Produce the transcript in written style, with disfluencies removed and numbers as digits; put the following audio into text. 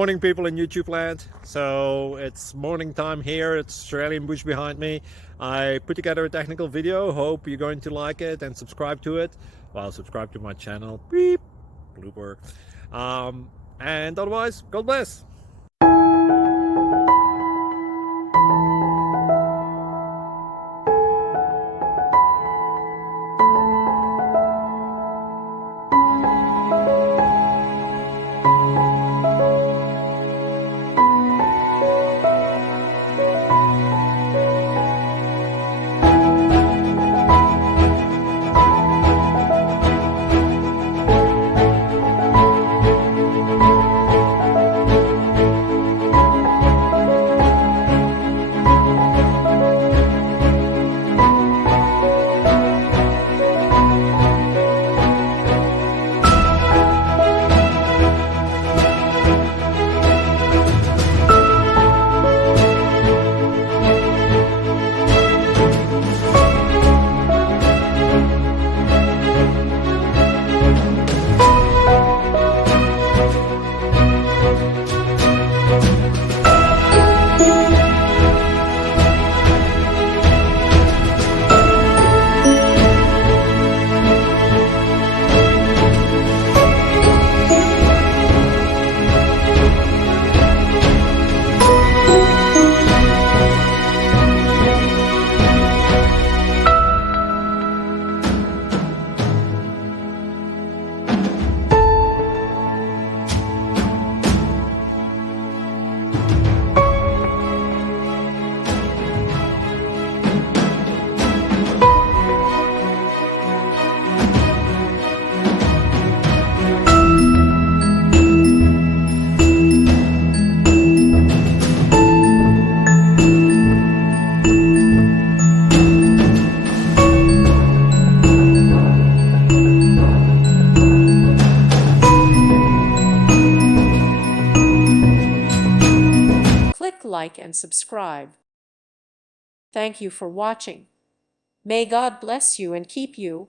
Morning, people in YouTube land. So it's morning time here. It's Australian bush behind me. I put together a technical video. Hope you're going to like it and subscribe to it. Well, subscribe to my channel. Beep. Blooper. And otherwise, God bless. Click like and subscribe. Thank you for watching. May God bless you and keep you.